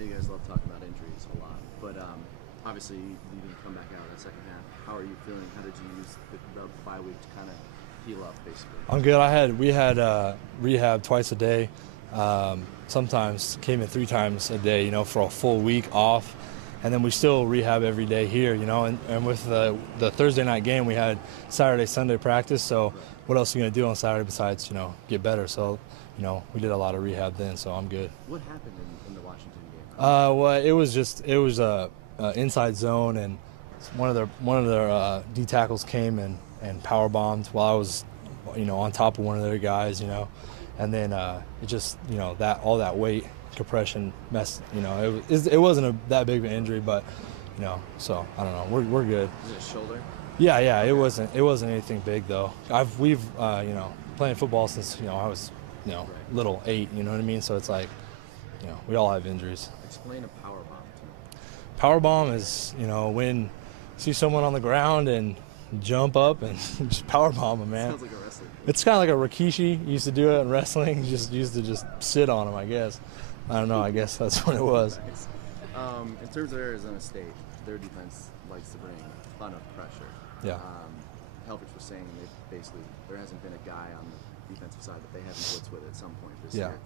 know you guys love talking about injuries a lot, but obviously you didn't come back out that second half. How are you feeling? How did you use the bye week to kind of heal up, basically? I'm good. We had rehab twice a day. Sometimes came in 3 times a day, for a full week off. And then we still rehab every day here, and with the Thursday night game, we had Saturday, Sunday practice. So what else are you going to do on Saturday besides, get better? So, we did a lot of rehab then, so I'm good. What happened in the Washington game? Well, it was a inside zone, and one of their D tackles came and power bombed while I was, on top of one of their guys, and then it just, that all that weight compression messed, it wasn't that big of an injury, but, so I don't know, we're good. Is it a shoulder? Yeah, it wasn't anything big though. We've playing football since I was Right. little 8, you know what I mean? So it's like, we all have injuries. Explain a power bomb to me. Power bomb is, when you see someone on the ground and jump up and just power bomb them, man. Sounds like a wrestling. It's kind of like a Rikishi used to do it in wrestling. Just used to just sit on him, I guess. I don't know. I guess that's what it was. Nice. In terms of Arizona State, their defense likes to bring a ton of pressure. Yeah. Helfrich was saying there hasn't been a guy on the defensive side that they haven't blitzed with at some point this Yeah. year.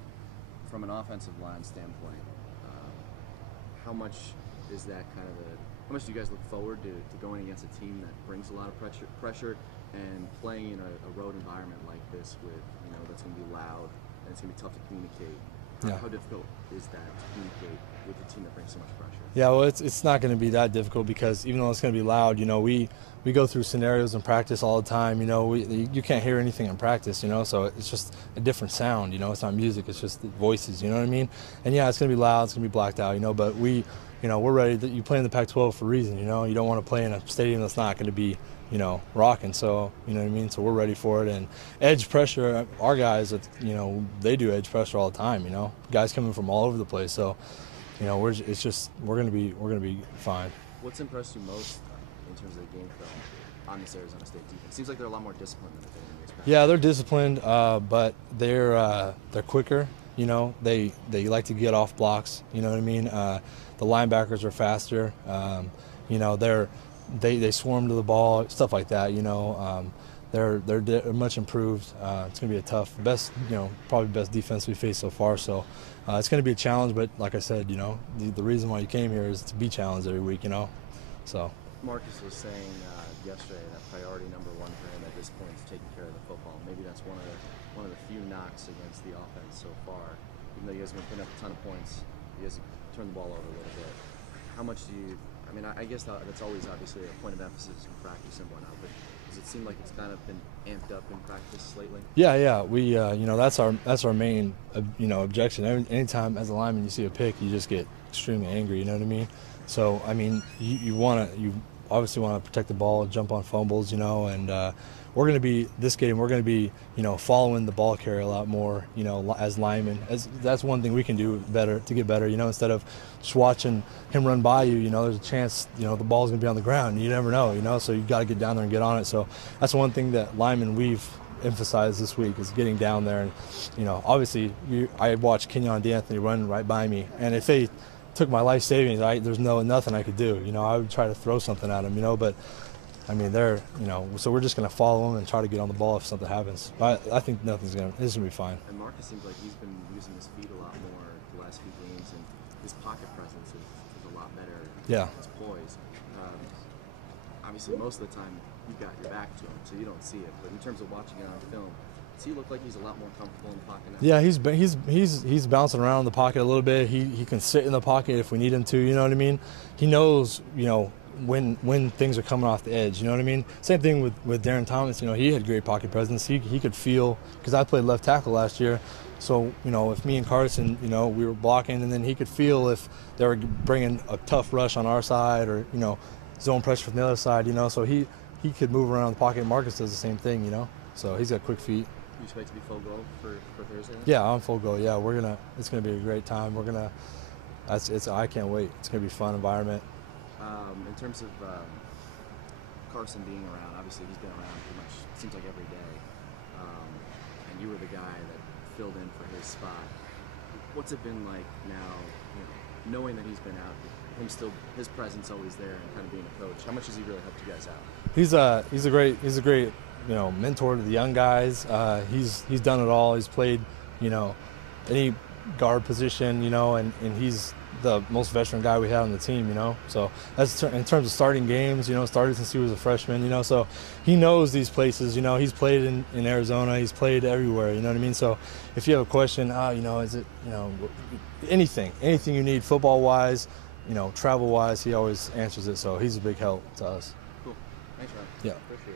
From an offensive line standpoint, how much is that how much do you guys look forward to going against a team that brings a lot of pressure and playing in a road environment like this with, that's going to be loud and it's going to be tough to communicate? Yeah. How difficult is that to communicate with a team that brings so much pressure? Yeah, well, it's not going to be that difficult because even though it's going to be loud, we go through scenarios in practice all the time. You can't hear anything in practice, so it's just a different sound. It's not music, it's just voices. You know what I mean? And yeah, it's going to be loud, it's going to be blacked out. But we're ready. You play in the Pac-12 for a reason. You don't want to play in a stadium that's not going to be, rocking. So you know what I mean. So we're ready for it. And edge pressure, our guys, they do edge pressure all the time. Guys coming from all over the place. So. We're gonna be fine. What's impressed you most in terms of the game film on this Arizona State defense? Seems like they're a lot more disciplined than they've been in years past. Yeah, they're disciplined, but they're quicker. They like to get off blocks. You know what I mean? The linebackers are faster. They swarm to the ball, stuff like that. They're much improved. It's going to be a tough, probably best defense we faced so far. So it's going to be a challenge. But like I said, the reason why you came here is to be challenged every week. So. Marcus was saying yesterday that priority number one for him at this point is taking care of the football. Maybe that's one of the few knocks against the offense so far. Even though you guys have been putting up a ton of points, you guys have turned the ball over a little bit. How much do you? I guess that's always obviously a point of emphasis in practice and whatnot, but does it seem like it's kind of been amped up in practice lately? Yeah. We, that's our main, objection. Anytime as a lineman you see a pick, you just get extremely angry. You know what I mean? So you obviously want to protect the ball, jump on fumbles, and we're going to be this game. We're going to be, following the ball carrier a lot more, as linemen. That's one thing we can do better to get better. Instead of just watching him run by you, there's a chance, the ball's going to be on the ground. You never know, So you got to get down there and get on it. So that's one thing that linemen we've emphasized this week is getting down there. And obviously, I watched Kenyon D'Anthony run right by me, and if they took my life savings, there's nothing I could do. I would try to throw something at him, but. They're, so we're just going to follow them and try to get on the ball if something happens. But I think this is going to be fine. And Marcus seems like he's been using his feet a lot more the last few games, and his pocket presence is a lot better. Yeah. His poise. Obviously, most of the time, you've got your back to him, so you don't see it. But in terms of watching it on film, does he look like he's a lot more comfortable in the pocket now? Yeah, he's bouncing around in the pocket a little bit. He can sit in the pocket if we need him to, you know what I mean? He knows, when things are coming off the edge, you know what I mean? Same thing with Darren Thomas. He had great pocket presence. He could feel, because I played left tackle last year, so if me and Carson, we were blocking, and then he could feel if they were bringing a tough rush on our side or zone pressure from the other side, so he could move around the pocket. Marcus does the same thing, so he's got quick feet. You expect to be full go for Thursday? Yeah, I'm full go. Yeah, it's gonna be a great time. I can't wait. It's gonna be a fun environment. In terms of Carson being around, obviously he's been around pretty much, it seems like every day, and you were the guy that filled in for his spot. What's it been like now, knowing that he's been out, his presence always there and kind of being a coach, how much has he really helped you guys out? He's a great mentor to the young guys. He's done it all. He's played any guard position, and he's the most veteran guy we have on the team, So that's in terms of starting games, started since he was a freshman, So he knows these places, He's played in Arizona, he's played everywhere, you know what I mean? So if you have a question, is it, anything you need football-wise, travel-wise, he always answers it. So he's a big help to us. Cool. Thanks, Ryan. Yeah. Appreciate it.